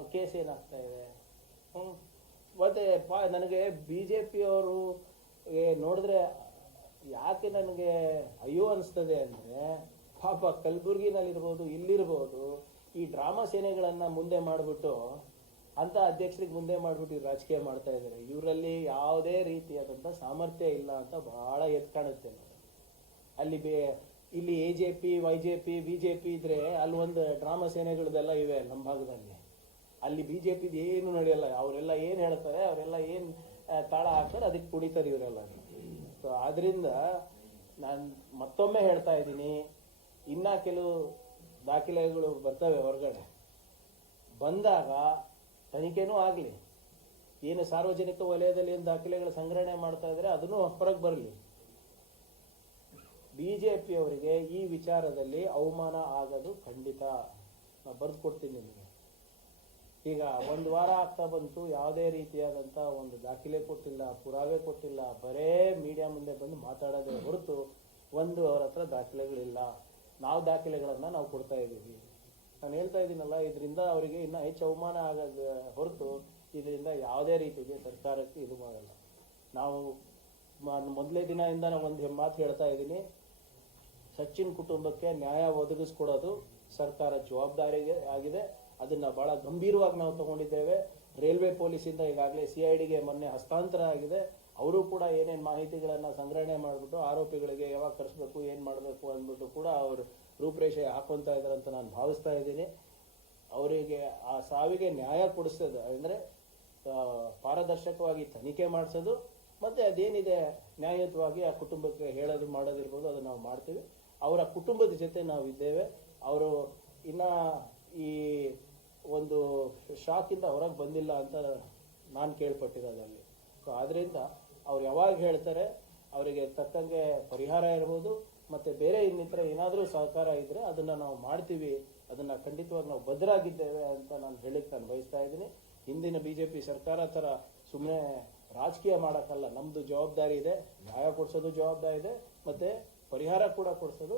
ಅವ್ರ ಕೇಸ್ ಏನಾಗ್ತಾ ಇದೆ? ಹ್ಮ್. ಮತ್ತೆ ನನಗೆ ಬಿ ಜೆ ಪಿಯವರು ನೋಡಿದ್ರೆ ಯಾಕೆ ನನಗೆ ಅಯ್ಯೋ ಅನಿಸ್ತದೆ ಅಂದರೆ, ಪಾಪ ಕಲಬುರ್ಗಿನಲ್ಲಿರ್ಬೋದು, ಇಲ್ಲಿರ್ಬೋದು, ಈ ಡ್ರಾಮಾ ಸೇನೆಗಳನ್ನು ಮುಂದೆ ಮಾಡಿಬಿಟ್ಟು ಅಂಥ ಅಧ್ಯಕ್ಷರಿಗೆ ಮುಂದೆ ಮಾಡಿಬಿಟ್ಟು ರಾಜಕೀಯ ಮಾಡ್ತಾ ಇದ್ದಾರೆ ಇವರಲ್ಲಿ ಯಾವುದೇ ರೀತಿಯಾದಂಥ ಸಾಮರ್ಥ್ಯ ಇಲ್ಲ ಅಂತ ಭಾಳ ಎದ್ದು ಕಾಣುತ್ತೆ. ಅಲ್ಲಿ ಬೇ, ಇಲ್ಲಿ A J P, Y J P, B J P ಇದ್ರೆ ಅಲ್ಲಿ ಒಂದು ಡ್ರಾಮಾ ಸೇನೆಗಳದೆಲ್ಲ ಇವೆ ನಮ್ಮ ಭಾಗದಲ್ಲಿ. ಅಲ್ಲಿ ಬಿ ಜೆ ಪಿದು ಏನು ನಡೆಯಲ್ಲ, ಅವರೆಲ್ಲ ಏನು ಹೇಳ್ತಾರೆ, ಅವರೆಲ್ಲ ಏನು ತಾಳ ಹಾಕ್ತಾರೆ, ಅದಕ್ಕೆ ಕುಡಿತಾರೆ ಇವರೆಲ್ಲ. ಸೊ ಆದ್ರಿಂದ ನಾನು ಮತ್ತೊಮ್ಮೆ ಹೇಳ್ತಾ ಇದ್ದೀನಿ, ಇನ್ನ ಕೆಲವು ದಾಖಲೆಗಳು ಬರ್ತವೆ ಹೊರಗಡೆ. ಬಂದಾಗ ತನಿಖೆನೂ ಆಗಲಿ. ಏನು ಸಾರ್ವಜನಿಕ ವಲಯದಲ್ಲಿ ಏನು ದಾಖಲೆಗಳು ಸಂಗ್ರಹಣೆ ಮಾಡ್ತಾ ಇದ್ರೆ ಅದನ್ನು ಹೊರಗೆ ಬರಲಿ. ಬಿಜೆಪಿ ಅವರಿಗೆ ಈ ವಿಚಾರದಲ್ಲಿ ಅವಮಾನ ಆಗೋದು ಖಂಡಿತ. ನಾ ಬರೆದು ಕೊಡ್ತೀನಿ ನಿಮಗೆ. ಈಗ ಒಂದು ವಾರ ಆಗ್ತಾ ಬಂತು, ಯಾವುದೇ ರೀತಿಯಾದಂಥ ಒಂದು ದಾಖಲೆ ಕೊಟ್ಟಿಲ್ಲ, ಪುರಾವೆ ಕೊಟ್ಟಿಲ್ಲ, ಬರೇ ಮೀಡಿಯಾ ಮುಂದೆ ಬಂದು ಮಾತಾಡೋದೇ ಹೊರತು ಒಂದು ಅವ್ರ ಹತ್ರ ದಾಖಲೆಗಳಿಲ್ಲ. ನಾವು ದಾಖಲೆಗಳನ್ನು ನಾವು ಕೊಡ್ತಾ ಇದ್ದೀವಿ. ನಾನು ಹೇಳ್ತಾ ಇದ್ದೀನಲ್ಲ, ಇದರಿಂದ ಅವರಿಗೆ ಇನ್ನೂ ಹೆಚ್ಚು ಅವಮಾನ ಆಗೋದು ಹೊರತು ಇದರಿಂದ ಯಾವುದೇ ರೀತಿಗೆ ಸರ್ಕಾರಕ್ಕೆ ಇದು ಮಾಡಲ್ಲ. ನಾವು ಮೊದಲೇ ದಿನದಿಂದ ನಾನು ಒಂದು ಮಾತು ಹೇಳ್ತಾ ಇದ್ದೀನಿ. ಸಚಿನ್ ಕುಟುಂಬಕ್ಕೆ ನ್ಯಾಯ ಒದಗಿಸ್ಕೊಡೋದು ಸರ್ಕಾರ ಜವಾಬ್ದಾರಿಗೆ ಆಗಿದೆ. ಅದನ್ನ ಬಹಳ ಗಂಭೀರವಾಗಿ ನಾವು ತಗೊಂಡಿದ್ದೇವೆ. ರೈಲ್ವೆ ಪೊಲೀಸಿಂದ ಈಗಾಗಲೇ ಸಿ ಐ ಡಿಗೆ ಮೊನ್ನೆ ಹಸ್ತಾಂತರ ಆಗಿದೆ. ಅವರು ಕೂಡ ಏನೇನು ಮಾಹಿತಿಗಳನ್ನು ಸಂಗ್ರಹಣೆ ಮಾಡಿಬಿಟ್ಟು ಆರೋಪಿಗಳಿಗೆ ಯಾವಾಗ ಕರೆಸಬೇಕು, ಏನು ಮಾಡಬೇಕು ಅಂದ್ಬಿಟ್ಟು ಕೂಡ ಅವರು ರೂಪರೇಷೆ ಹಾಕೊಂತ ಇದ್ದಾರೆ ಅಂತ ನಾನು ಭಾವಿಸ್ತಾ ಇದ್ದೀನಿ. ಅವರಿಗೆ ಆ ಸಾವಿಗೆ ನ್ಯಾಯ ಕೊಡಿಸೋದು, ಅಂದರೆ ಪಾರದರ್ಶಕವಾಗಿ ತನಿಖೆ ಮಾಡಿಸೋದು, ಮತ್ತೆ ಅದೇನಿದೆ ನ್ಯಾಯಯುತವಾಗಿ ಆ ಕುಟುಂಬಕ್ಕೆ ಹೇಳೋದು ಮಾಡೋದಿರ್ಬೋದು, ಅದು ನಾವು ಮಾಡ್ತೀವಿ. ಅವರ ಕುಟುಂಬದ ಜೊತೆ ನಾವು ಇದ್ದೇವೆ ಅವರು ಇನ್ನ ಶಾಕಿಂದ ಹೊರಗೆ ಬಂದಿಲ್ಲ ಅಂತ ನಾನು ಕೇಳ್ಪಟ್ಟಿರೋದಲ್ಲಿ. ಸೊ ಆದ್ದರಿಂದ ಅವ್ರು ಯಾವಾಗ ಹೇಳ್ತಾರೆ, ಅವರಿಗೆ ತಕ್ಕಂಗೆ ಪರಿಹಾರ ಇರ್ಬೋದು, ಮತ್ತೆ ಬೇರೆ ಇನ್ನಿತರ ಏನಾದರೂ ಸಹಕಾರ ಇದ್ರೆ ಅದನ್ನ ನಾವು ಮಾಡ್ತೀವಿ, ಅದನ್ನ ಖಂಡಿತವಾಗಿ ನಾವು ಭದ್ರಾಗಿದ್ದೇವೆ ಅಂತ ನಾನು ಹೇಳಿಕ್ಕೆ ನಾನು ಬಯಸ್ತಾ ಇದ್ದೀನಿ. ಹಿಂದಿನ ಬಿಜೆಪಿ ಸರ್ಕಾರ ಥರ ಸುಮ್ಮನೆ ರಾಜಕೀಯ ಮಾಡೋಕ್ಕಲ್ಲ ನಮ್ಮದು ಜವಾಬ್ದಾರಿ ಇದೆ, ನ್ಯಾಯ ಕೊಡಿಸೋದು ಜವಾಬ್ದಾರಿ ಇದೆ, ಮತ್ತೆ ಪರಿಹಾರ ಕೂಡ ಕೊಡಿಸೋದು